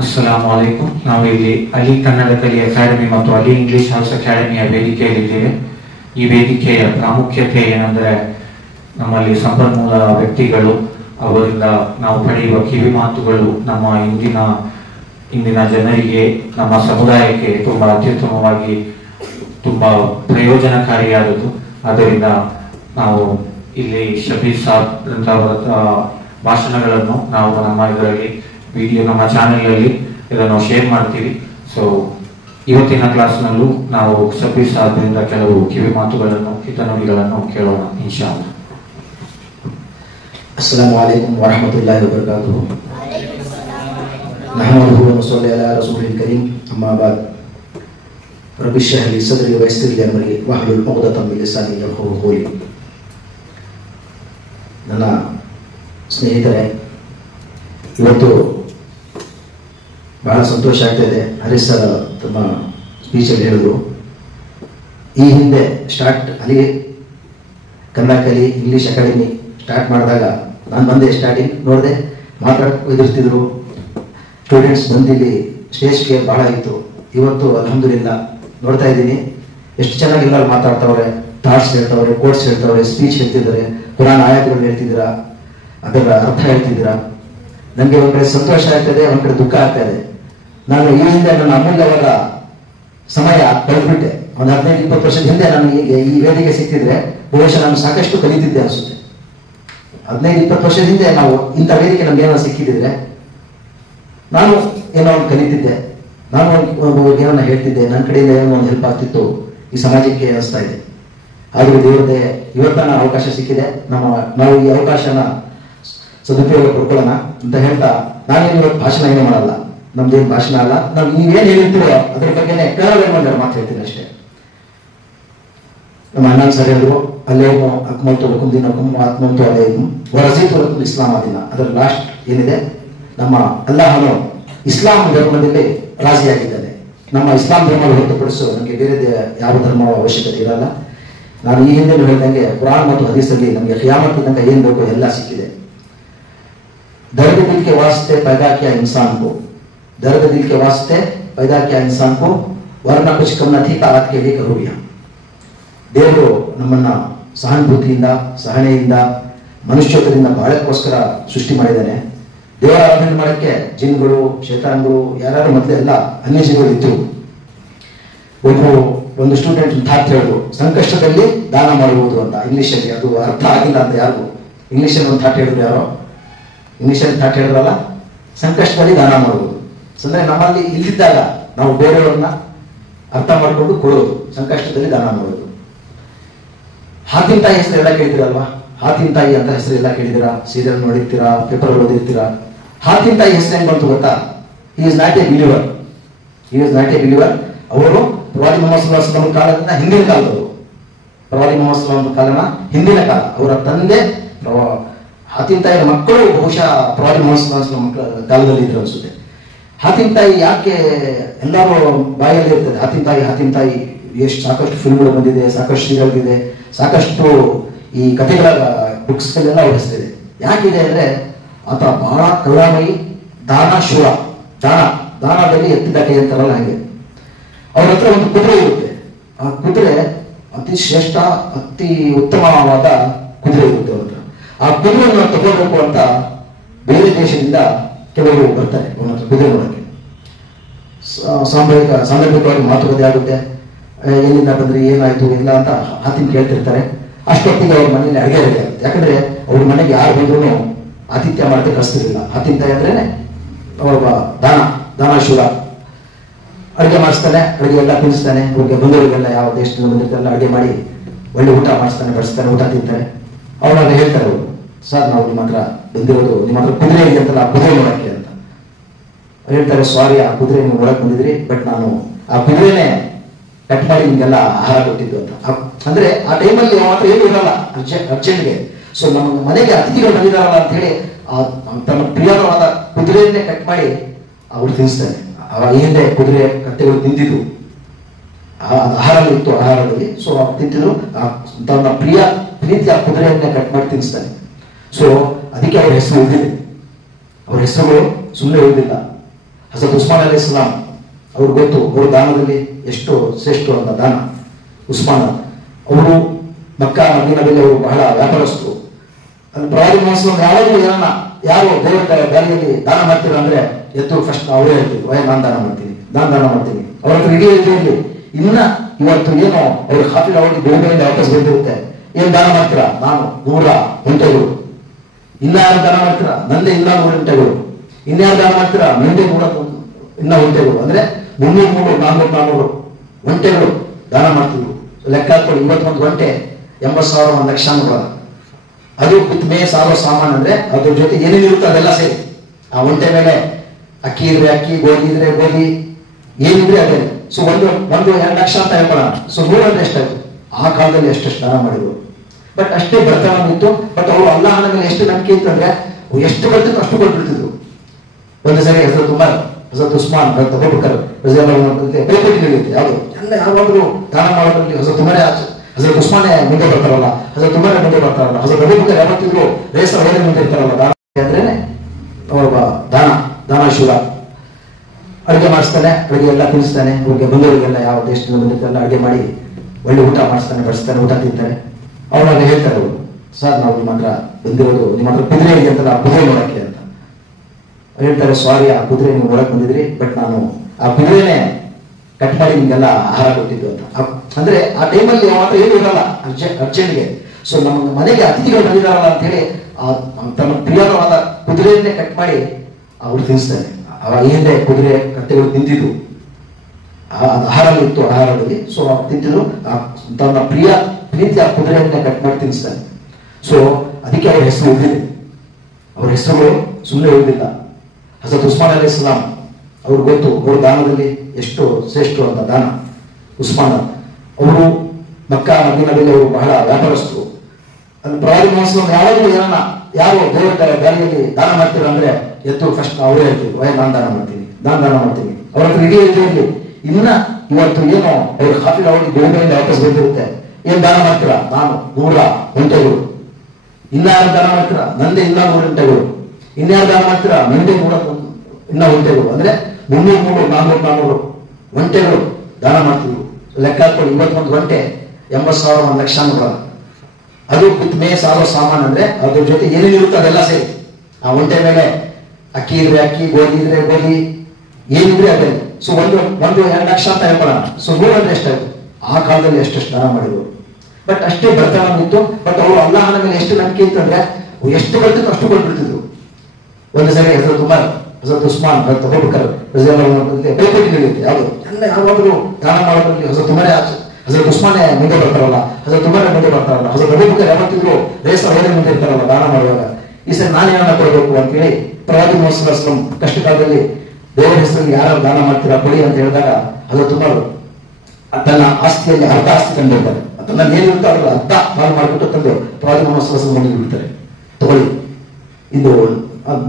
ಅಸ್ಸಲಾಮು ಅಲೈಕುಂ. ನಾವು ಇಲ್ಲಿ ಅಲಿ ಕನ್ನಡ ಕಲಿ ಅಕಾಡೆಮಿ ಮತ್ತು ಅಲಿ ಇಂಗ್ಲಿಷ್ ಹೌಸ್ ಅಕಾಡೆಮಿಯ ವೇದಿಕೆಯಲ್ಲಿದ್ದೇವೆ. ಈ ವೇದಿಕೆಯ ಪ್ರಾಮುಖ್ಯತೆ ಏನೆಂದರೆ, ನಮ್ಮಲ್ಲಿ ಸಂಪನ್ಮೂಲ ವ್ಯಕ್ತಿಗಳು, ಅವರಿಂದ ನಾವು ಪಡೆಯುವ ಕಿವಿ ಮಾತುಗಳು ನಮ್ಮ ಇಂದಿನ ಜನರಿಗೆ, ನಮ್ಮ ಸಮುದಾಯಕ್ಕೆ ತುಂಬಾ ಅತ್ಯುತ್ತಮವಾಗಿ ತುಂಬಾ ಪ್ರಯೋಜನಕಾರಿಯಾದದ್ದು. ಆದ್ದರಿಂದ ನಾವು ಇಲ್ಲಿ ಶಬೀರ್ ಸಾಬ್ ಅವರ ಭಾಷಣಗಳನ್ನು ನಾವು ನಮ್ಮ ಇದರಲ್ಲಿ ವಿಡಿಯೋ, ನಮ್ಮ ಚಾನೆಲ್ ಅಲ್ಲಿ ಇದನ್ನು ಶೇರ್ ಮಾಡ್ತೀವಿ. ಸೊ ಇವತ್ತಿನ ಕ್ಲಾಸ್ನಲ್ಲೂ ನಾವು ಶಬೀರ್ ಸಾಬ್ರಿಂದ ಕೆಲವು ಕಿವಿ ಮಾತುಗಳನ್ನು, ಹಿತನುಡಿಗಳನ್ನು ಕೇಳೋಣ ಇನ್ಶಾ ಅಲ್ಲಾಹ್. ಅಸ್ಸಲಾಮು ಅಲೈಕುಂ ವರಹಮತುಲ್ಲಾಹಿ ವಬರಕಾತುಹು. ನಹಮದುಹು ವ ನಸಲ್ಲಿ ಅಲಾ ರಸೂಲಿಲ್ ಕರೀಮ್. ಅಮ್ಮಾ ಬಾದ್. ರಬ್ಬಿ ಇಶ್ರಹ್ ಲೀ ಸದ್ರಿ ವಯಸ್ಸಿರ್ ಲೀ ಅಮ್ರಿ ವಹ್ಲುಲ್ ಉಕ್ದತಂ ಮಿನ್ ಲಿಸಾನಿ ಯಫ್ಖಹು ಕೌಲಿ. ನನ್ನ ಸ್ನೇಹಿತರೆ, ಇವತ್ತು ಬಹಳ ಸಂತೋಷ ಆಗ್ತಾ ಇದೆ. ಹರೀಶ್ ಸರ್ ತಮ್ಮ ಸ್ಪೀಚಲ್ಲಿ ಹೇಳಿದ್ರು, ಈ ಹಿಂದೆ ಅಲಿ ಕನ್ನಡ ಕಲಿ ಇಂಗ್ಲಿಷ್ ಅಕಾಡೆಮಿ ಸ್ಟಾರ್ಟ್ ಮಾಡಿದಾಗ ನಾನು ಬಂದೆ, ಸ್ಟಾರ್ಟಿಂಗ್ ನೋಡಿದೆ, ಮಾತಾಡಕ್ಕೆ ಎದುರಿಸ್ತಿದ್ರು ಸ್ಟೂಡೆಂಟ್ಸ್. ಬಂದಿಲ್ಲಿ ಸ್ಟೇಜ್ ಫಿಯರ್ ಬಹಳ ಇತ್ತು. ಇವತ್ತು ಅಲ್ಹಮ್ದುಲಿಲ್ಲಾ ನೋಡ್ತಾ ಇದ್ದೀನಿ ಎಷ್ಟು ಚೆನ್ನಾಗಿ ಎಲ್ಲರೂ ಮಾತಾಡ್ತಾವ್ರೆ, ಥಾಟ್ಸ್ ಹೇಳ್ತಾವ್ರೆ, ಕೋಟ್ಸ್ ಹೇಳ್ತಾವ್ರೆ, ಸ್ಪೀಚ್ ಹೇಳ್ತಿದ್ದಾರೆ, ಕುರಾನ್ ಆಯತ್ಗಳು ಹೇಳ್ತಿದ್ದೀರಾ, ಅದರ ಅರ್ಥ ಹೇಳ್ತಿದ್ದೀರಾ. ನನಗೆ ಒಂದ್ ಕಡೆ ಸಂತೋಷ ಆಗ್ತದೆ, ಒಂದ್ ಕಡೆ ದುಃಖ ಆಗ್ತಾ ಇದೆ. ನಾನು ಈ ಹಿಂದೆ ನನ್ನ ಅಮೂಲ್ಯವಾದ ಸಮಯ ಕಳೆದ್ಬಿಟ್ಟೆ. ಒಂದು 15-20 ವರ್ಷದ ಹಿಂದೆ ನನಗೆ ಈ ವೇದಿಕೆ ಸಿಕ್ತಿದ್ರೆ ಬಹುಶಃ ನಾನು ಸಾಕಷ್ಟು ಕಲಿತಿದ್ದೆ ಅನ್ಸುತ್ತೆ. 15-20 ವರ್ಷದ ಹಿಂದೆ ನಾವು ಇಂಥ ವೇದಿಕೆ ನಮ್ಗೆ ಏನೋ ಸಿಕ್ಕಿದ್ರೆ ನಾನು ಏನೋ ಒಂದು ಕಲಿತಿದ್ದೆ, ನಾನು ಏನೋ ಹೇಳ್ತಿದ್ದೆ, ನನ್ನ ಕಡೆಯಿಂದ ಏನೋ ಒಂದು ಹೆಲ್ಪ್ ಆಗ್ತಿತ್ತು ಈ ಸಮಾಜಕ್ಕೆ ಅನಿಸ್ತಾ ಇದೆ. ಆದರೂ ದೇವರದೇ ಇವತ್ತನ ಅವಕಾಶ ಸಿಕ್ಕಿದೆ. ನಾವು ಈ ಅವಕಾಶನ ಸದುಪಯೋಗ ಪಡ್ಕೊಳ್ಳೋಣ ಅಂತ ಹೇಳ್ತಾ, ನಾನೇನು ಇವತ್ತು ಭಾಷಣ ಏನೂ ಮಾಡಲ್ಲ, ನಮ್ದೇನು ಭಾಷಣ ಅಲ್ಲ. ನಾವು ನೀವೇನು ಹೇಳಿರ್ತೀರೋ ಅದ್ರ ಬಗ್ಗೆನೇ ಕೆಲವೇ ಒಂದೆರಡು ಮಾತು ಹೇಳ್ತೀನಿ ಅಷ್ಟೇ. ನಮ್ಮ ಅಣ್ಣನ್ ಸರ್ ಹೇಳಿದ್ರು, ಅಲ್ಲೇನು ಅಕ್ಮಲ್ತು ಲಕುಂ ದೀನಕುಂ ಅತ್ಮಮ್ತು ಅಲೈಕುಂ ವರಜೀತು ಲಕುಂ ಇಸ್ಲಾಮ ದೀನ. ಅದರ ಲಾಸ್ಟ್ ಏನಿದೆ, ನಮ್ಮ ಅಲ್ಲಾಹನು ಇಸ್ಲಾಂ ಧರ್ಮದಲ್ಲಿ ರಾಜಿಯಾಗಿದ್ದಾನೆ. ನಮ್ಮ ಇಸ್ಲಾಂ ಧರ್ಮ ಹೊರತುಪಡಿಸು ನಮಗೆ ಬೇರೆ ಯಾವ ಧರ್ಮ ಅವಶ್ಯಕತೆ ಇರಲ್ಲ. ನಾನು ಈ ಹಿಂದೆ ಹೇಳಿದಂಗೆ ಕುರಾನ್ ಮತ್ತು ಹದೀಸಲ್ಲಿ ನಮಗೆ ಕಿಯಾಮತ್ ತನಕ ಏನ್ ಬೇಕೋ ಎಲ್ಲ ಸಿಕ್ಕಿದೆ. दर्द दिल के वास्ते पैदा किया इंसान को, दर्द दिल के वास्ते पैदा किया इंसान को, वरना कुछ कम न थी ताकत के लिए करो भैया. ದೇವರು ನಮ್ಮನ್ನ ಸಹಾನುಭೂತಿಯಿಂದ, ಸಹನೆಯಿಂದ, ಮನುಷ್ಯತ್ವದಿಂದ ಬಾಳಕ್ಕೋಸ್ಕರ ಸೃಷ್ಟಿ ಮಾಡಿದ್ದಾನೆ. ದೇವರ ಆರಾಧನೆ ಮಾಡಕ್ಕೆ ಜಿನ್ಗಳು, ಶೇತಾನ್ಗಳು, ಯಾರು ಮೊದಲೆಲ್ಲ ಅನ್ಯಜೀವಿಗಳು ಇದ್ರು. ಒಂದು ಸ್ಟೂಡೆಂಟ್ ಥಾಟ್ ಹೇಳಿದ್ರು, ಸಂಕಷ್ಟದಲ್ಲಿ ದಾನ ಮಾಡುವುದು ಅಂತ ಇಂಗ್ಲಿಷಲ್ಲಿ. ಅದು ಅರ್ಥ ಆಗಿಲ್ಲ ಅಂತ ಯಾರಿಗೂ. ಇಂಗ್ಲಿಷಲ್ಲಿ ಒಂದು ಥಾಟ್ ಹೇಳಿದ್ರು, ಯಾರೋ ಇಂಗ್ಲಿಷಲ್ಲಿ ಥಾಟ್ ಹೇಳಿದ್ರಲ್ಲ, ಸಂಕಷ್ಟದಲ್ಲಿ ದಾನ ಮಾಡುವುದು. ಅಂದ್ರೆ ನಮ್ಮಲ್ಲಿ ಇಲ್ಲಿದ್ದಾಗ ನಾವು ಬೇರೆಯವ್ರನ್ನ ಅರ್ಥ ಮಾಡಿಕೊಂಡು ಕೊಡೋದು, ಸಂಕಷ್ಟದಲ್ಲಿ ದಾನ ಮಾಡೋದು. ಹಾತಿಮ್ ತಾಯಿ ಹೆಸರು ಎಲ್ಲ ಕೇಳಿದಿರಲ್ವಾ? ಹಾತಿಮ್ ತಾಯಿ ಅಂತ ಹೆಸರು ಎಲ್ಲ ಕೇಳಿದಿರಾ? ಸೀರಿಯಲ್ ನೋಡಿರ್ತೀರಾ, ಪೇಪರ್ ಓದಿರ್ತೀರಾ. ಹಾತಿಮ್ ತಾಯಿ ಹೆಸರು ಹೆಂಗ್ ಬಂತು ಗೊತ್ತಾ? He is not A believer. ಅವರು ಪ್ರವಾದಿ ಮೊಹಮ್ಮದ್ ಸಲ್ಲಲ್ಲಾಹು ಅಲೈಹಿ ವಸಲ್ಲಂ ಕಾಲದಿಂದ ಹಿಂದಿನ ಕಾಲದವರು. ಪ್ರವಾದಿ ಮೊಹಮ್ಮದ್ ಸಲ್ಲಲ್ಲಾಹು ಅಲೈಹಿ ವಸಲ್ಲಂ ಕಾಲನ ಹಿಂದಿನ ಕಾಲ. ಅವರ ತಂದೆ ಹಾತಿಮ್ ತಾಯಿಯ ಮಕ್ಕಳು ಬಹುಶಃ ಪ್ರವಾದಿ ಮೊಹಮ್ಮದ್ ಸಲ್ಲಲ್ಲಾಹು ಅಲೈಹಿ ವಸಲ್ಲಂ ಕಾಲದಲ್ಲಿ ಇದ್ರು ಅನ್ಸುತ್ತೆ. ಹಾತಿಮ್ ತಾಯಿ ಯಾಕೆ ಎಲ್ಲರೂ ಬಾಯಲ್ಲಿ ಇರ್ತದೆ, ಹಾತಿಮ್ ತಾಯಿ ಎಷ್ಟು ಸಾಕಷ್ಟು ಫಿಲ್ಮ್ಗಳು ಬಂದಿದೆ, ಸಾಕಷ್ಟು ಸೀರಿಯಲ್ ಇದೆ, ಸಾಕಷ್ಟು ಈ ಕಥೆಗಳ ಬುಕ್ಸ್ಗಳೆಲ್ಲ ಅವ್ರ ಹೆಸರಿದೆ. ಯಾಕಿದೆ ಅಂದ್ರೆ ಆತ ಬಹಳ ಕರುಣಾಮಯಿ, ದಾನಶೂರ. ದಾನದಲ್ಲಿ ಎತ್ತಿದಟೆ ಅಂತಾರಲ್ಲ ಹಾಗೆ. ಅವ್ರ ಹತ್ರ ಒಂದು ಕುದುರೆ ಇರುತ್ತೆ. ಆ ಕುದುರೆ ಅತಿ ಶ್ರೇಷ್ಠ, ಅತಿ ಉತ್ತಮವಾದ ಕುದುರೆ ಇರುತ್ತೆ ಅವ್ರ ಹತ್ರ. ಆ ಕುದುರೆಯನ್ನು ತಗೋಬೇಕು ಅಂತ ಬೇರೆ ದೇಶದಿಂದ ಕೆಲವರು ಬರ್ತಾರೆ ಅವನ ಹತ್ರ ಕುದುರೆ ನೋಡಕ್ಕೆ. ಸಾಂದರ್ಭಿಕವಾಗಿ ಮಾತುಕತೆ ಆಗುತ್ತೆ. ಎಲ್ಲಿಂದ ಬಂದ್ರಿ, ಏನಾಯ್ತು ಇಲ್ಲ ಅಂತ ಹಾತಿಮ್ ಕೇಳ್ತಿರ್ತಾರೆ. ಅಷ್ಟೊತ್ತಿಗೆ ಅವ್ರ ಮನೇಲಿ ಅಡುಗೆ ರೆಡಿ ಆಗುತ್ತೆ. ಯಾಕಂದ್ರೆ ಅವ್ರ ಮನೆಗೆ ಯಾರು ಬಂದ್ರು ಆತಿಥ್ಯ ಮಾಡದೆ ಕಳಿಸ್ತಿರ್ಲಿಲ್ಲ. ಹಾತಿಮ್ ತಾಯಿ ಅಂದ್ರೇನೆ ಒಬ್ಬ ದಾನಶೂರ. ಅಡುಗೆ ಮಾಡಿಸ್ತಾನೆ, ಅಡುಗೆ ಎಲ್ಲ ತಿನ್ನಿಸ್ತಾನೆ. ಅವ್ರಿಗೆ ಬಂದವರಿಗೆಲ್ಲ, ಯಾವ ದೇಶದಿಂದ ಬಂದಿರ್ತಾರಲ್ಲ, ಅಡುಗೆ ಮಾಡಿ ಒಳ್ಳೆ ಊಟ ಮಾಡಿಸ್ತಾನೆ, ಬಡಿಸ್ತಾನೆ, ಊಟ ತಿಂತಾರೆ. ಅವ್ರನ್ನ ಹೇಳ್ತಾರೆ ಅವರು, ಸರ್ ನಾವು ನಿಮ್ಮ ಹತ್ರ ಬಂದಿರೋದು, ನಿಮ್ಮ ಹತ್ರ ಕುದುರೆ ಇದೆ ಅಂತಲ್ಲ, ಆ ಕುದುರೆ ನೋಡಕ್ಕೆ ಅಂತ ಹೇಳ್ತಾರೆ. ಸಾರಿ, ಆ ಕುದುರೆ ನೀವು ನೋಡಕ್ ಬಂದಿದ್ರಿ, ಬಟ್ ನಾನು ಆ ಕುದುರೆನೇ ಕಟ್ ಮಾಡಿ ನಿಮ್ಗೆಲ್ಲ ಆಹಾರ ಕೊಟ್ಟಿದ್ದು ಅಂತ. ಅಂದ್ರೆ ಆ ಟೈಮಲ್ಲಿ ಮಾತ್ರ ಏನು ಇರಲ್ಲ, ಅರ್ಜೆಂಟ್ಗೆ. ಸೊ ನಮ್ಮ ಮನೆಗೆ ಅತಿಥಿಗಳು ಬಂದಿದಾರಲ್ಲ ಅಂತ ಹೇಳಿ ತಮ್ಮ ಪ್ರಿಯವಾದ ಕುದುರೆಯನ್ನೇ ಕಟ್ ಮಾಡಿ ಅವ್ರು ತಿನ್ನಿಸ್ತಾನೆ. ಅವಾಗ ಹಿಂದೆ ಕುದುರೆ ಕತ್ತೆಗಳು ತಿಂತಿದ್ರು, ಆಹಾರ ಇತ್ತು ಆಹಾರದಲ್ಲಿ. ಸೊ ತಿಂತಿದ್ರು, ತನ್ನ ಪ್ರೀತಿಯ ಕುದುರೆಯನ್ನೇ ಕಟ್ ಮಾಡಿ ತಿನ್ನಿಸ್ತಾನೆ. ಸೊ ಅದಕ್ಕೆ ಅವ್ರ ಹೆಸರು ಉಳಿದಿದೆ. ಅವ್ರ ಹೆಸರುಗಳು ಸುಮ್ಮನೆ ಉಳಿದಿಲ್ಲ. ಹಜರತ್ ಉಸ್ಮಾನ್ ಅಲೈಹಿಸ್ಸಲಾಂ ಅವ್ರು ಗೊತ್ತು, ಅವರು ದಾನದಲ್ಲಿ ಎಷ್ಟು ಶ್ರೇಷ್ಠ ಅಂತ ದಾನ. ಉಸ್ಮಾನ್ ಅವರು ಮಕ್ಕಾ ಮದೀನಾದಲ್ಲಿ ಅವರು ಬಹಳ ವ್ಯಾಪಾರಸ್ಥರು. ಅಲ್ಲಿ ಪ್ರವಾದಿ ಮಹೋತ್ಸವ ಯಾವಾಗಲೂ ಏನನ್ನ ಯಾರು ದೇವರ ದಾರಿಯಲ್ಲಿ ದಾನ ಮಾಡ್ತೀರ ಅಂದ್ರೆ ಎದ್ದು ಫಸ್ಟ್ ಅವರೇ ಹೇಳ್ತಿದ್ರು, ನಾನು ದಾನ ಮಾಡ್ತೀನಿ, ನಾನು ದಾನ ಮಾಡ್ತೀನಿ. ಅವ್ರ ಹತ್ರ ಇರಲಿ ಇನ್ನ ಇವತ್ತು ಏನು ಅವ್ರ ಹಾಫಿಲ್ ಅವ್ರಿಗೆ ಬೇರೆಯಿಂದ ವಾಪಸ್ ಬಂದಿರುತ್ತೆ. ಏನ್ ದಾನ ಮಾಡ್ತೀರಾ? ನಾನು 100 ಗಂಟೆಗಳು. ಇನ್ನ ಯಾರು ದಾನ ಮಾಡ್ತೀರಾ? ನಂದೇ ಇನ್ನ 100 ಗಂಟೆಗಳು. ಇನ್ಯಾರು ದಾನ ಮಾಡ್ತೀರಾ? ನಂದೇ 100 ಇನ್ನ ಗಂಟೆಗಳು. ಅಂದ್ರೆ 300 400 ಗಂಟೆಗಳು ದಾನ ಮಾಡ್ತಿದ್ರು. ಲೆಕ್ಕ ಹಾಕೊಂಡು 21 ಗಂಟೆ 80,000 1 ಲಕ್ಷ ನೋಡೋಣ. ಅದು ವಿತ್ ಮೇ ಸಾರೋ ಸಾಮಾನು ಅಂದ್ರೆ ಅದ್ರ ಜೊತೆ ಏನೇನಿರುತ್ತೆ ಅದೆಲ್ಲ ಸೇರಿ. ಆ ಒಂಟೆ ಮೇಲೆ ಅಕ್ಕಿ ಇದ್ರೆ ಅಕ್ಕಿ, ಗೋಧಿ ಇದ್ರೆ ಗೋಧಿ, ಏನಿದ್ರೆ ಅದೇ. ಸೊ ಒಂದು 2 ಲಕ್ಷ ಅಂತ ಹೇಳ್ಕೊಳ್ಳೋಣ. ಸೊ 100 ಅಂದ್ರೆ ಎಷ್ಟಾಯ್ತು? ಆ ಕಾಲದಲ್ಲಿ ಎಷ್ಟೆಷ್ಟು ದಾನ ಮಾಡಿದ್ರು. ಬಟ್ ಅಷ್ಟೇ ಬಡತನ ಇತ್ತು. ಬಟ್ ಅವರು ಅಲ್ಲಾಹನ ಮೇಲೆ ಎಷ್ಟು ನಂಬಿಕೆ ಇತ್ತು ಅಂದ್ರೆ ಎಷ್ಟು ಬರ್ತಿತ್ತು ಅಷ್ಟು ಕೊಟ್ಬಿಡ್ತಿದ್ರು. ಒಂದು ಸರಿ ಹಜರತ್ ಉಮರ್, ಹಜರತ್ ಉಸ್ಮಾನ್, ಹಜರತ್ ಅಬೂಬಕರ್ ಪೈಪೋಟಿ ನಡೆಯುತ್ತೆ. ಯಾವುದು ಎಲ್ಲ ಯಾವಾಗಲೂ ದಾನ ಮಾಡೋದ್ರಲ್ಲಿ ಹಜರತ್ ಉಮರೇ ಹಜರತ್ ಉಸ್ಮಾನೇ ಮುಂದೆ ಬರ್ತಾರಲ್ಲ, ಹಜರತ್ ಉಮರೇ ಮುಂದೆ ಬರ್ತಾರಲ್ಲ, ಹಜರತ್ ಅಬೂಬಕರ್ ಯಾವತ್ತಿದ್ರು ರೇಸರ್ ಅವರೇ ಮುಂದೆ ಇರ್ತಾರಲ್ಲ. ದಾನ ಅಂದ್ರೇನೆ ಅವರ ದಾನ ಶೂರ. ಅಡುಗೆ ಮಾಡಿಸ್ತಾನೆ, ಅಡುಗೆ ಎಲ್ಲ ತಿನ್ನಿಸ್ತಾನೆ. ಅವ್ರಿಗೆ ಬಂದವರಿಗೆಲ್ಲ ಯಾವ ದೇಶದಿಂದ ಬಂದಿರ್ತಾರಲ್ಲ ಅಡುಗೆ ಮಾಡಿ ಒಳ್ಳೆ ಊಟ ಮಾಡಿಸ್ತಾನೆ, ಬಡಿಸ್ತಾನೆ, ಊಟ ತಿಂತಾರೆ. ಅವ್ರಾಗ ಹೇಳ್ತಾರೆ ಅವರು, ಸರ್ ನಾವು ನಿಮ್ಮ ಹತ್ರ ಬಂದಿರೋದು, ನಿಮ್ಮ ಹತ್ರ ಕುದುರೆ ಇದೆ ಅಂತಲ್ಲ, ಆ ಕುದುರೆ ನೋಡಕ್ಕೆ ಅಂತ ಹೇಳ್ತಾರೆ. ಸಾರಿ, ಆ ಕುದುರೆ ನೀವು ನೋಡಕ್ ಬಂದಿದ್ರಿ, ಬಟ್ ನಾನು ಆ ಕುದುರೆನೇ ಕಟ್ ಮಾಡಿ ನಿಮ್ಗೆಲ್ಲ ಆಹಾರ ಕೊಟ್ಟಿದ್ದು ಅಂತ. ಅಂದ್ರೆ ಆ ಟೈಮಲ್ಲಿ ಮಾತ್ರ ಏನು ಇರಲ್ಲ ಅರ್ಜೆಂಟ್ಗೆ. ಸೊ ನಮ್ಮ ಮನೆಗೆ ಅತಿಥಿಗಳು ಬಂದಿದಾರಲ್ಲ ಅಂತ ಹೇಳಿ ತಮ್ಮ ಪ್ರಿಯವಾದ ಕುದುರೆಯನ್ನೇ ಕಟ್ ಮಾಡಿ ಅವ್ರು ತಿನ್ನಿಸ್ತಾರೆ. ಅವಾಗ ಹಿಂದೆ ಕುದುರೆ ಕತ್ತೆಗಳು ತಿಂತಿದ್ವು, ಆಹಾರ ಇತ್ತು ಆಹಾರದಲ್ಲಿ. ಸೊ ತಿಂತಿದ್ರು, ತನ್ನ ಪ್ರೀತಿಯ ಕುದುರೆಯನ್ನೇ ಕಟ್ ಮಾಡಿ ತಿನ್ನಿಸ್ತಾರೆ. ಸೊ ಅದಕ್ಕೆ ಅವ್ರ ಹೆಸರು ಉಳಿದಿದೆ. ಅವ್ರ ಹೆಸರುಗಳು ಸುಮ್ಮನೆ ಉಳಿದಿಲ್ಲ. ಹಜರತ್ ಉಸ್ಮಾನ್ ಅಲೈಹಿಸ್ಸಲಾಂ ಅವ್ರು ಗೊತ್ತು, ಅವರು ದಾನದಲ್ಲಿ ಎಷ್ಟು ಶ್ರೇಷ್ಠ ಅಂತ ದಾನ. ಉಸ್ಮಾನ್ ಅವರು ಮಕ್ಕಾ ಮದೀನಾದಲ್ಲಿ ಅವರು ಬಹಳ ವ್ಯಾಪಾರಸ್ಥರು. ಅಲ್ಲಿ ಪ್ರವಾದಿ ಮಹೋತ್ಸವ ಯಾವಾಗಲೂ ಏನನ್ನ ಯಾರು ದೇವರ ದಾರಿಯಲ್ಲಿ ದಾನ ಮಾಡ್ತೀರ ಅಂದ್ರೆ ಎದ್ದು ಫಸ್ಟ್ ಅವರೇ ಹೇಳ್ತಿದ್ರು, ನಾನು ದಾನ ಮಾಡ್ತೀನಿ, ನಾನು ದಾನ ಮಾಡ್ತೀನಿ. ಅವ್ರ ಹತ್ರ ಇರಲಿ ಇನ್ನ ಇವತ್ತು ಏನು ಅವ್ರ ಹಾಫಿಲ್ ಅವ್ರಿಗೆ ಬೇರೆಯಿಂದ ವಾಪಸ್ ಬಂದಿರುತ್ತೆ. ಏನ್ ದಾನ ಮಾಡ್ತೀರಾ? ನಾನು 100 ಗಂಟೆಗಳು. ಇನ್ನ ಯಾರು ದಾನ ಮಾಡ್ತೀರಾ? ನಂದೇ ಇನ್ನ 100 ಗಂಟೆಗಳು. ಇನ್ಯಾರು ದಾನ ಮಾಡ್ತೀರಾ? ನಂದೇ 100 ಇನ್ನ ಗಂಟೆಗಳು. ಅಂದ್ರೆ 300 400 ಗಂಟೆಗಳು ದಾನ ಮಾಡ್ತಿದ್ರು. ಲೆಕ್ಕ ಹಾಕೊಂಡು 21 ಗಂಟೆ 80,000 1 ಲಕ್ಷ ನೋಡೋಣ. ಅದು ವಿತ್ ಮೇ ಸಾರೋ ಸಾಮಾನು ಅಂದ್ರೆ ಅದ್ರ ಜೊತೆ ಏನೇನಿರುತ್ತೆ ಅದೆಲ್ಲ ಸೇರಿ. ಆ ಒಂಟೆ ಮೇಲೆ ಅಕ್ಕಿ ಇದ್ರೆ ಅಕ್ಕಿ, ಗೋಧಿ ಇದ್ರೆ ಗೋಧಿ, ಏನಿದ್ರೆ ಅದೇ. ಸೊ ಒಂದು 2 ಲಕ್ಷ ಅಂತ ಹೇಳ್ಕೊಳ್ಳೋಣ. ಸೊ 100 ಅಂದ್ರೆ ಎಷ್ಟಾಯ್ತು? ಆ ಕಾಲದಲ್ಲಿ ಎಷ್ಟೆಷ್ಟು ದಾನ ಮಾಡಿದ್ರು. ಬಟ್ ಅಷ್ಟೇ ಬಡತನ ಇತ್ತು. ಬಟ್ ಅವರು ಅಲ್ಲಾಹನ ಮೇಲೆ ಎಷ್ಟು ನಂಬಿಕೆ ಇತ್ತು ಅಂದ್ರೆ ಎಷ್ಟು ಬರ್ತಿತ್ತು ಅಷ್ಟು ಕೊಟ್ಬಿಡ್ತಿದ್ರು. ಒಂದು ಸರಿ ಹಜರತ್ ಉಮರ್, ಹಜರತ್ ಉಸ್ಮಾನ್, ಹಜರತ್ ಅಬೂಬಕರ್ ಪೈಪೋಟಿ ನಡೆಯುತ್ತೆ. ಯಾವುದು ಎಲ್ಲ ಯಾವಾಗಲೂ ದಾನ ಮಾಡೋದ್ರಲ್ಲಿ ಹಜರತ್ ಉಮರೇ ಹಜರತ್ ಉಸ್ಮಾನೇ ಮುಂದೆ ಬರ್ತಾರಲ್ಲ, ಹಜರತ್ ಉಮರೇ ಮುಂದೆ ಬರ್ತಾರಲ್ಲ, ಹಜರತ್ ಅಬೂಬಕರ್ ಯಾವತ್ತಿದ್ರು ರೇಸರ್ ಅವರೇ ಮುಂದೆ ಇರ್ತಾರಲ್ಲ ದಾನ ಮಾಡುವಾಗ. ಈ ಸರಿ ನಾನೇನ ಕೊಡಬೇಕು ಅಂತ ಹೇಳಿ ಪ್ರವಾದಿ ಮಹೋತ್ಸವ ಕಷ್ಟ ಕಾಲದಲ್ಲಿ ದೇವರ ಹೆಸರಲ್ಲಿ ಯಾರು ದಾನ ಮಾಡ್ತೀರಾ ಕೊಡಿ ಅಂತ ಹೇಳಿದಾಗ ಹಜರತ್ ಉಮರ್ ತನ್ನ ಆಸ್ತಿಯಲ್ಲಿ ಅರ್ಧ ಆಸ್ತಿ ತಂದಿರ್ತಾರೆ. ತನ್ನ ಏನಿರುತ್ತೋ ಅದ್ರ ಅರ್ಧ ಹಾಳು ಮಾಡಿಬಿಟ್ಟು ತಂದು ಪ್ರವಾದಿ ಮಹೋತ್ಸವ ಬಂದು ಬಿಡ್ತಾರೆ, ತಗೊಳ್ಳಿ ಇದು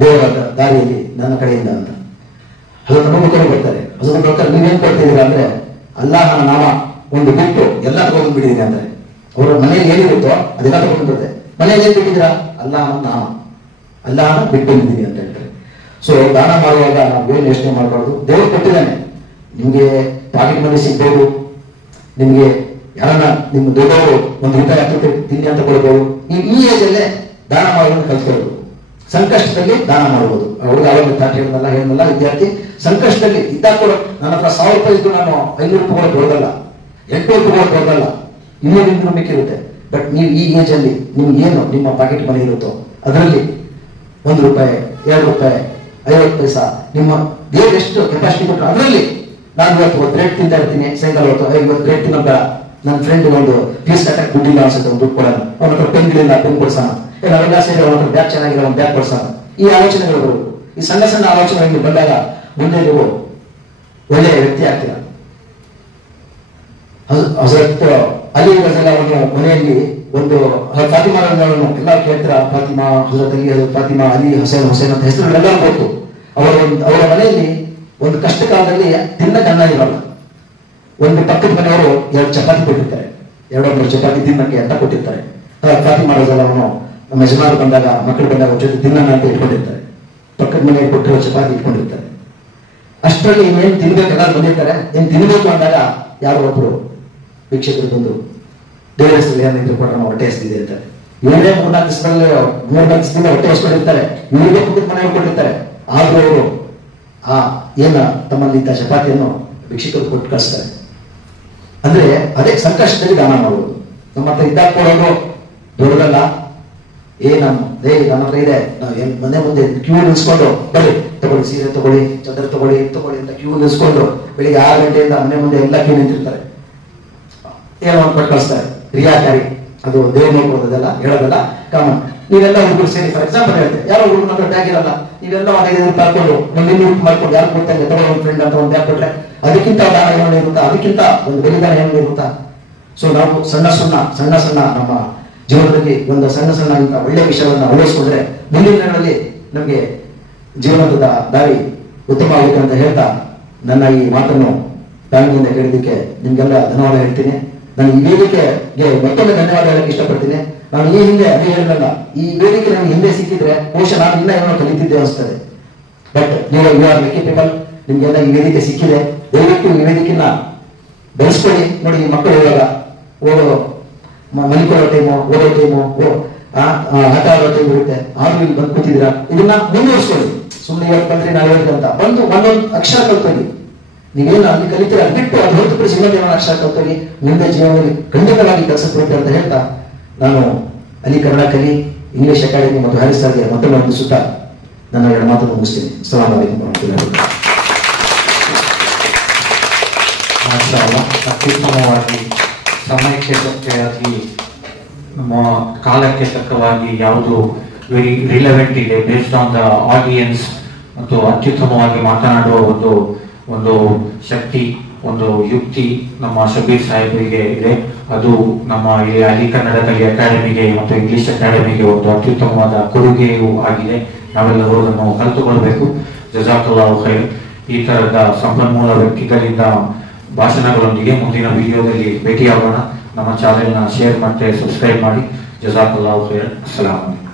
ದೇವರ ದಾರಿಯಲ್ಲಿ ನನ್ನ ಕಡೆಯಿಂದ ಅಂತ. ಹಜರತ್ ಅಬೂಬಕರ್ ಬರ್ತಾರೆ. ಹಜರತ್ ಅಬೂಬಕರ್ ನೀವೇನ್ ಕೊಡ್ತಿದ್ದೀರಾ ಅಂದ್ರೆ ಅಲ್ಲಾಹನ ನಾಮ ಒಂದು ಬಿಟ್ಟು ಎಲ್ಲ ತಗೊಂಡು ಬಿಟ್ಟಿದ್ದೀನಿ ಅಂತಾರೆ. ಅವರ ಮನೆಯಲ್ಲಿ ಏನಿರುತ್ತೋ ಅದೆಲ್ಲ ತಗೊಂಡ್ಬಿಡುತ್ತೆ. ಮನೆಯಲ್ಲಿ ಏನ್ ಬಿಟ್ಟಿದ್ದೀರಾ? ಅಲ್ಲಾಹನ ನಾಮ, ಅಲ್ಲಾಹನ ಬಿಟ್ಟು ಬಂದಿದ್ದೀನಿ ಅಂತ ಹೇಳ್ತಾರೆ. ಸೊ ದಾನ ಮಾಡುವಾಗ ನಾವು ಏನು ಯೋಚನೆ ಮಾಡಬಾರ್ದು. ದೇವರು ಕೊಟ್ಟಿದ್ದಾನೆ, ನಿಮ್ಗೆ ಪಾಕೆಟ್ ಮನಿ ಸಿಗ್ಬೋದು, ನಿಮ್ಗೆ ಯಾರನ್ನ ನಿಮ್ಮ ದೊಡ್ಡವರು ₹1 ಹತ್ತು ತಿನ್ನಿ ಅಂತ ಕೊಡ್ಬೋದು. ಈ ಏಜಲ್ಲೇ ದಾನ ಮಾಡೋದನ್ನು ಕಲ್ತ್ಕೊಳ್ಬೋದು. ಸಂಕಷ್ಟದಲ್ಲಿ ದಾನ ಮಾಡಬಹುದು. ಅವ್ರಿಗೆ ಅವಾಗ ತಾಟ್ ಹೇಳಿದ್ನಲ್ಲ ವಿದ್ಯಾರ್ಥಿ ಸಂಕಷ್ಟದಲ್ಲಿ ಇದ್ದಾಗ ಕೂಡ ನನ್ನ ಹತ್ರ ₹1,000 ಇದ್ದು ನಾನು ₹500 ಕೊಡೋದಲ್ಲ, ₹800 ಕೊಡೋದಲ್ಲ, ಇನ್ನೂ ಮಿಕ್ಕಿರುತ್ತೆ. ಬಟ್ ನೀವು ಈ ಏಜ್ ಅಲ್ಲಿ ನಿಮ್ಗೆ ಏನು ನಿಮ್ಮ ಪಾಕೆಟ್ ಮನಿ ಇರುತ್ತೋ ಅದರಲ್ಲಿ ₹1, ₹2, 50 ಪೈಸಾ ನಿಮ್ಮ ದೇವ್ರು ಎಷ್ಟು ಕೆಪಾಸಿಟಿ ಕೊಟ್ಟರು ಅದರಲ್ಲಿ ನಾನು ಇವತ್ತು ಬ್ರೆಡ್ ತಿಂತಾ ಇರ್ತೀನಿ, ಸಾಯಂಕಾಲ ಇವತ್ತು ಬ್ರೆಡ್ ತಿನ್ನೋದ ನನ್ನ ಫ್ರೆಂಡ್ ಒಂದು ಫೀಸ್ ಕಟ್ಟಕ್ಕೆ ದುಡ್ಡಿಲ್ಲ ಅನ್ಸುತ್ತೆ, ಒಂದು ದುಡ್ಡು ಕೊಡೋಣ, ಅವನ ಹತ್ರ ಪೆನ್ಗಳಿಲ್ಲ, ಪೆನ್ ಕೊಡ್ಸೋಣ, ನಾವೆಲ್ಲ ಸೇರಿ ಅವನ ಹತ್ರ ಬ್ಯಾಗ್ ಚೆನ್ನಾಗಿಲ್ಲ, ಒಂದು ಬ್ಯಾಗ್ ಕೊಡ್ಸೋಣ. ಈ ಆಲೋಚನೆಗಳು ಬರುವುದು. ಈ ಸಣ್ಣ ಸಣ್ಣ ಆಲೋಚನೆಗಳು ಬಂದಾಗ ಮುಂದೆ ನೀವು ಒಳ್ಳೆಯ ವ್ಯಕ್ತಿ ಆಗ್ತೀರಾ. ಹಜರತ್ ಅಲಿ ರಜಲ್ಲಾಹು ಮನೆಯಲ್ಲಿ ಒಂದು ಫಾತಿಮಾ ರಜಲ್ಲಾಹು ಎಲ್ಲ ಕೇಳ್ತೀರಾ, ಫಾತಿಮಾ, ಹಜರತ್ ಅಲಿ, ಹಜರತ್ ಫಾತಿಮಾ, ಅಲಿ, ಹುಸೇನ್ ಅಂತ ಹೆಸರುಗಳೆಲ್ಲರೂ ಗೊತ್ತು. ಅವರ ಮನೆಯಲ್ಲಿ ಒಂದು ಕಷ್ಟ ಕಾಲದಲ್ಲಿ ತಿನ್ನಕ್ಕೆ ಅನ್ನ ಇರಲ್ಲ. ಒಂದು ಪಕ್ಕದ ಮನೆಯವರು 2 ಚಪಾತಿ ಕೊಟ್ಟಿರ್ತಾರೆ, 2 ಚಪಾತಿ ತಿನ್ನಕ್ಕೆ ಅಂತ ಕೊಟ್ಟಿರ್ತಾರೆ. ಫಾತಿಮಾ ರಜಲ್ಲಾಹು ನಮ್ಮ ಯಜಮಾನರು ಬಂದಾಗ, ಮಕ್ಕಳು ಬಂದಾಗ ಜೊತೆ ತಿನ್ನೋಣ ಅಂತ ಇಟ್ಕೊಂಡಿರ್ತಾರೆ. ಪಕ್ಕದ ಮನೆಯಲ್ಲಿ ಕೊಟ್ಟಿರೋ ಚಪಾತಿ ಇಟ್ಕೊಂಡಿರ್ತಾರೆ. ಅಷ್ಟರಲ್ಲಿ ಇನ್ನೇನು ತಿನ್ಬೇಕೆಲ್ಲ ಬಂದಿರ್ತಾರೆ, ಏನ್ ತಿನ್ಬೇಕು ಅಂದಾಗ ಯಾರೋ ಒಬ್ರು ವೀಕ್ಷಕರು ಬಂದು ದೇವರ ಹೆಸರು ಏನಿದ್ರು ಕೊಟ್ಟ ಹೊಟ್ಟೆ ಹಸ್ತಿದೆ ಅಂತ ಇವರೇ 3-4 ದಿವಸದಿಂದ ಹೊಟ್ಟೆ ಹಸ್ಕೊಂಡಿರ್ತಾರೆ, ಇವರಿಗೆ ಕುಟುಂಬ ಮನೆ ಕೊಟ್ಟಿರ್ತಾರೆ. ಆದ್ರೂ ಅವರು ಆ ಏನ ತಮ್ಮಲ್ಲಿದ್ದ ಚಪಾತಿಯನ್ನು ವೀಕ್ಷಕರು ಕೊಟ್ಟು ಕಳಿಸ್ತಾರೆ. ಅಂದ್ರೆ ಅದೇ ಸಂಕಷ್ಟದಲ್ಲಿ ದಾನ ಮಾಡುವುದು. ನಮ್ಮ ಹತ್ರ ಇದ್ದಾಗ ಕೊಡೋದು ದೊಡ್ಡದಲ್ಲ. ನಮ್ಮ ಹತ್ರ ಇದೆ, ಮನೆ ಮುಂದೆ ಕ್ಯೂ ನಿಲ್ಸ್ಕೊಂಡು ಬನ್ನಿ ತಗೊಳ್ಳಿ, ಸೀರೆ ತಗೊಳ್ಳಿ, ಚದರ ತಗೊಳ್ಳಿ ಅಂತ ಕ್ಯೂ ನಿಲ್ಸ್ಕೊಂಡು ಬೆಳಿಗ್ಗೆ 6 ಗಂಟೆಯಿಂದ ಮನೆ ಮುಂದೆ ಎಲ್ಲ ಕ್ಯೂ ನಿಂತಿರ್ತಾರೆ. ಏನೋ ಒಂದು ಕೊಟ್ಟು ಕಳಿಸ್ತಾರೆ. ರಿಯಾಕಾರಿ, ಅದು ದೇವ್ರ ನೋಡ್ಬೋದಲ್ಲ, ಹೇಳೋದಲ್ಲ, ಕಾಮನ್. ನೀವೆಲ್ಲ ಹುಡುಗರು ಸೇರಿ, ಫಾರ್ ಎಕ್ಸಾಂಪಲ್ ಹೇಳ್ತೆ, ಯಾರೋ ಹುಡುಗರು ಹತ್ರ ಬ್ಯಾಗ್ ಇರಲ್ಲ, ನೀವೆಲ್ಲ 15 ರೂಪಾಯಿ ಹಾಕೊಂಡು ಒಂದು ಮಾಡ್ಕೊಂಡು ಯಾರು ಕೊಡ್ತಾರೆ ತಗೊಳ್ಳೋ ಒಂದು ಫ್ರೆಂಡ್ ಅಂತ ಒಂದು ಬ್ಯಾಗ್ ಕೊಟ್ರೆ ಅದಕ್ಕಿಂತ ದಾನ ಏನೋ ಇರುತ್ತಾ, ಅದಕ್ಕಿಂತ ಒಂದು ಬಲಿದಾನ ಏನೋ ಇರುತ್ತಾ? ಸೊ ನಾವು ಸಣ್ಣ ನಮ್ಮ ಜೀವನದಲ್ಲಿ ಒಂದು ಸಣ್ಣ ಇಂಥ ಒಳ್ಳೆಯ ವಿಷಯವನ್ನು ಅಳವಡಿಸಿಕೊಂಡ್ರೆ ಮುಂದಿನ ದಿನಗಳಲ್ಲಿ ನಮಗೆ ಜೀವನದ ದಾರಿ ಉತ್ತಮ ಆಗುತ್ತೆ ಅಂತ ಹೇಳ್ತಾ ನನ್ನ ಈ ಮಾತನ್ನು ತಾಳ್ಮೆಯಿಂದ ಕೇಳಿದ್ದಕ್ಕೆ ನಿಮ್ಗೆಲ್ಲ ಧನ್ಯವಾದ ಹೇಳ್ತೀನಿ. ನಾನು ಈ ವೇದಿಕೆಗೆ ಮತ್ತೊಮ್ಮೆ ಧನ್ಯವಾದ ಹೇಳಕ್ಕೆ ಇಷ್ಟಪಡ್ತೀನಿ. ನಾನು ಈ ಹಿಂದೆ ಅದೇ ಹೇಳಲ್ಲ, ಈ ವೇದಿಕೆ ನಮಗೆ ಹಿಂದೆ ಸಿಕ್ಕಿದ್ರೆ ಬಹುಶಃ ನಾನು ಇನ್ನೂ ಏನೋ ಕಲಿತಿದ್ದೆ ಅನಿಸ್ತದೆ. ಬಟ್ ನೀವು ಯು ಆರ್ ಲಕ್ಕಿ ಪೀಪಲ್, ನಿಮ್ಗೆಲ್ಲ ಈ ವೇದಿಕೆ ಸಿಕ್ಕಿದೆ. ದಯವಿಟ್ಟು ಈ ವೇದಿಕೆನ ಬೆಳೆಸ್ಕೊಳ್ಳಿ. ನೋಡಿ, ಈ ಮಕ್ಕಳು ಇವಾಗ ಮಲಿಕೊಳ್ಳೋ ಟೈಮು, ಓದೋ ಟೈಮು, ಆಟ ಆಡೋ ಟೈಮ್ ಇರುತ್ತೆ, ಆದ್ರೂ ಇಲ್ಲಿ ಬಂದು ಕೂತಿದ್ದೀರಾ. ಇದನ್ನ ಮುಂದುವರಿಸ್ಕೊಳ್ಳಿ. ಸುಮ್ಮನೆ ಇವತ್ತು ಬಂದ್ರೆ ನಾಳೆ ಅಂತ ಬಂದು ಒಂದೊಂದು ಅಕ್ಷರ ಕಲ್ತೋಗಿ. ನೀವೇನು ಅಲ್ಲಿ ಕಲಿತೀರ ಅದು ಬಿಟ್ಟು ಅದು ಹೊರತುಪಡಿಸಿ ಇನ್ನೊಂದು ಏನೋ ಅಕ್ಷರ ಕಲ್ತೋಗಿ ಮುಂದೆ ಜೀವನದಲ್ಲಿ ಖಂಡಿತವಾಗಿ ಕೆಲಸ ಕೊಡುತ್ತೆ ಅಂತ ಹೇಳ್ತಾ ನಾನು ಅಲಿ ಕನ್ನಡ ಕಲಿ ಇಂಗ್ಲಿಷ್ ಅಕಾಡೆಮಿ ಮತ್ತು ಹ್ಯಾರಿಸ್ ಸರ್ಗೆ ಮತ್ತೊಮ್ಮೆ ವಂದಿಸುತ್ತಾ ನನ್ನ 2 ಮಾತನ್ನು ಮುಗಿಸ್ತೀನಿ. ಅಸ್ಸಲಾಮು ಅಲೈಕುಂ ವರಹಮತುಲ್ಲಾಹಿ. ಅತ್ಯುತ್ತಮವಾಗಿ ಸಮಯಕ್ಕೆ ತಕ್ಕವಾಗಿ ನಮ್ಮ ಕಾಲಕ್ಕೆ ತಕ್ಕವಾಗಿ ಯಾವುದು ವೆರಿ ರಿಲೆವೆಂಟ್ ಇದೆ, ಬೇಸ್ಡ್ ಆನ್ ದ ಆಡಿಯನ್ಸ್, ಮತ್ತು ಅತ್ಯುತ್ತಮವಾಗಿ ಮಾತನಾಡುವ ಒಂದು ಶಕ್ತಿ, ಒಂದು ಯುಕ್ತಿ ನಮ್ಮ ಶಬೀರ್ ಸಾಹೇಬರಿಗೆ ಇದೆ. ಅದು ನಮ್ಮ ಇಲ್ಲಿ ಅಲಿ ಕನ್ನಡ ಕಲಿ ಅಕಾಡೆಮಿಗೆ ಮತ್ತು ಇಂಗ್ಲಿಷ್ ಅಕಾಡೆಮಿಗೆ ಒಂದು ಅತ್ಯುತ್ತಮವಾದ ಕೊಡುಗೆಯೂ ಆಗಿದೆ. ನಾವೆಲ್ಲರೂ ಅದನ್ನು ಕಲಿತುಕೊಳ್ಬೇಕು. ಜಜಾಕಲ್ಲಾಹು ಖೈರ್. ಈ ತರದ ಸಂಪನ್ಮೂಲ ವ್ಯಕ್ತಿಗಳಿಂದ ಭಾಷಣಗಳೊಂದಿಗೆ ಮುಂದಿನ ವಿಡಿಯೋದಲ್ಲಿ ಭೇಟಿಯಾಗೋಣ. ನಮ್ಮ ಚಾನೆಲ್ನ ಶೇರ್ ಮತ್ತೆ ಸಬ್ಸ್ಕ್ರೈಬ್ ಮಾಡಿ. ಜಜಾಕಲ್ಲಾಹು ಖೈರ್. ಅಸ್ಸಲಾಮು ಅಲೈಕುಂ.